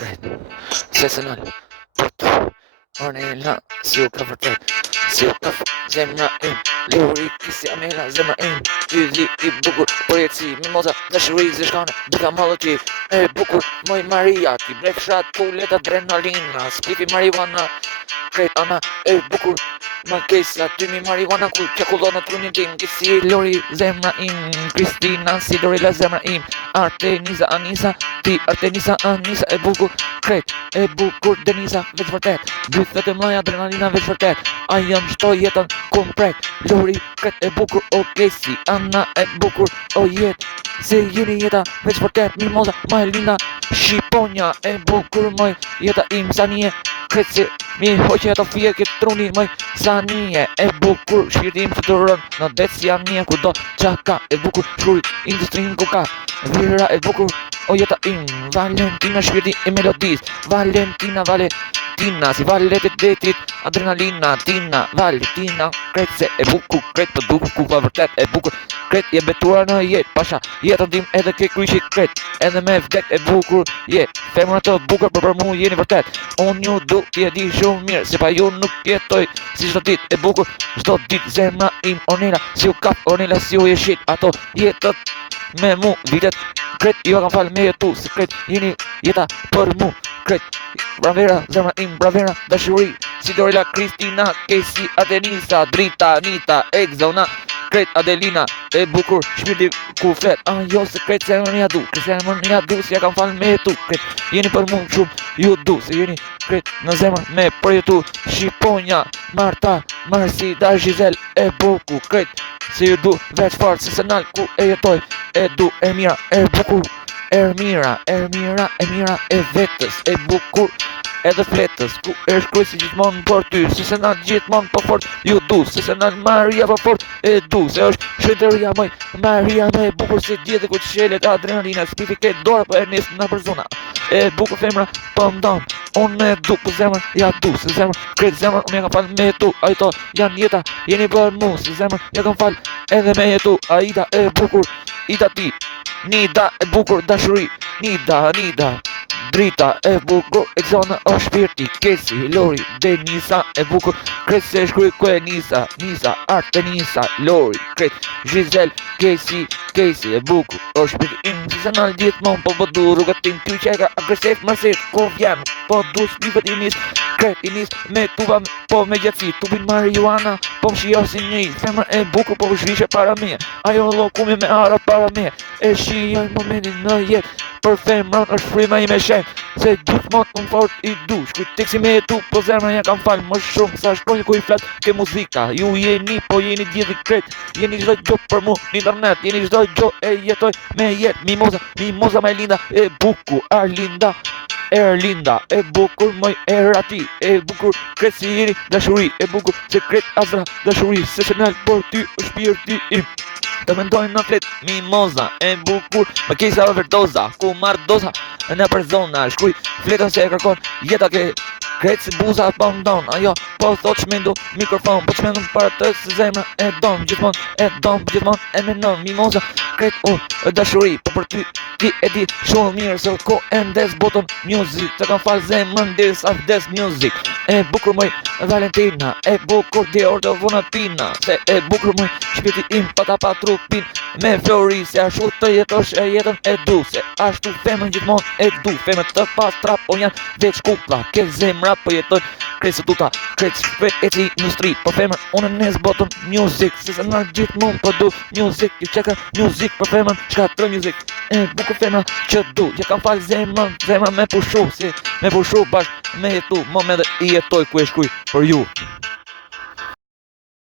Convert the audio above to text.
Sensacional. Puto. Ornella, si u ka vërtet. Si u ka zemra im. Luri kisja mela zemra im. Yli i bukur, përjetësi, mimoza, dashuri, zeshkane, duka malë e bukur, moj Maria, ti brekëshat, pullet, adrenalina, spifi marijuana, krejt ana, e bukur, Markesa, ty mi marijuana ku qekullon në trunin tim. Kisi Lori zemra im, Kristina si Lorela zemra im, Artenisa Anisa, ti Artenisa Anisa e bukur, krejt e bukur Denisa veç vërtet, dythet e mlaja adrenalina veç vërtet, a jam shtoj jetën komplet, Lori krejt e bukur, o Kesi Ana e bukur, o jet, se jeni jeta veç vërtet, mimoza ma e linda, Shqiponja e bukur moj jeta im sanje, krejt se mi hoqe ato fije këtë truni moj sanje e bukur, shpirtim fluturon në det si anje kudo qaka e bukur, shkuri industrin ku ka vira e bukur, o jeta im Valentina shpirti e melodis, Valentina si valet e detit, adrenalina Tina, Valentina krejt se e bukur, krejt për dukur ku pa vërtet e bukur, krejt je betuar në jet, pasha jetën tim edhe ke kryqit krejt, edhe me vdek e bukur jet, femra të bukur për mu jeni vërtet, unë ju du t'i e di shumë mirë, se pa ju nuk jetoj si çdo ditë e bukur, çdo ditë zemra im Ornella, si u kap Ornella, si u jeshit ato jetët me mu, vitet krejt ju kam falë me jetu, se krejt jeni jeta për mu, krejt bravera zemra im, bravera dashuri, si Dorela, Kristina, Kesi, Atenisa, Drita, Anita, Exona, krejt Adelina e bukur, shpirti ku flet, jo se krejt zemrën ja du, krejt zemrën ja du, si ja kam falë me jetu, krejt jeni për mu shumë, ju du, se jeni krejt në zemrën me përjetu, Shqiponja, Marta, Marsi, da Giselle e bukur, krejt se ju du, veç fort, se senal ku e jetoj, e du, e mira, e bukur, Ermira e vetës, e bukur, edhe fletës, ku e shkruj si gjithmonë për ty, se se na gjithmonë për fort, ju du, se se na Maria për fort, e du, se është shëndëria mëj, Maria më e bukur se djetë ku qelet adrenalina, spifi ke dora për e nisë në përzuna, e bukur femra për mdonë, unë e du për zemrën, ja du, se zemrën, kretë zemrën, unë ja kam falë me jetu, a ito janë jeta, jeni për mu, se zemrën, ja kam falë edhe me jetu, a ida e bukur, ida ti, Nida e bukur dashuri, Nida, Drita e bukur, Exona o shpirti, Kesi, Lori, Denisa e bukur, krejt se shkruj ku e Nisa, Artenisa, Lori, krejt, Giselle, Kesi e bukur, o shpirti im, si se nalë gjithmon, po du rrugët tim, ty që e ka agresiv mërësit, ku vjen, po du spifët i nis, krejt i nis, me tuba, po me gjatësi, tubin marijuana, po më shio si një, femër e bukur, po shvishe para me, ajo lokumi me ara para me, e shioj momentin në jetë, për femrën është frima i me shenjë, se gjithmon më fort i du, shkuj teksi me jetu, po zemrën ja kam falë më shumë, sa shkojnë ku i flet ke muzika, ju jeni, po jeni gjithi krejt, jeni çdo gjo për mu në internet, jeni çdo gjo e jetoj me jetë, mimoza me linda, e bukur, Erlinda, e bukur moj erati, e bukur krejt si jeni dashuri, e bukur se krejt azra dashuri, se senal për ty është shpirti im. Të mendojnë në flet, mimoza, e bukur, më kesa overdoza, ku marrë doza, në përzona, shkruj, fletën se e kërkon, jeta ke, krejt si buza po mdon, ajo, po thot shmendu mikrofon, po shmendu para të se zemra e don, gjithmon, e menon, mimoza, krejt dashuri, po për ty, ti e di shumë mirë, se ko e ndes botën music, të kam falë zemrën des afdes music, e bukur moj Valentina, e bukur Dior do Vonatina, se e bukur moj shpirti im, pata pa trupin, me flori, se ashtu të jetosh e jetën e du, se ashtu femën gjithmon e du, femën të pas trap, o janë veç kupla, ke zemra po jetojnë, krejt se tuta, krejt shpet e ci industri, po femën unë nes botën music, se se nga gjithmon po du music, ju qeka music, po femën shkatro music, e bukur femën që du, ja kam falë zemrën me pushu, si me pushu bashkë me jetu, moment i jetoj ku e shkuj për ju.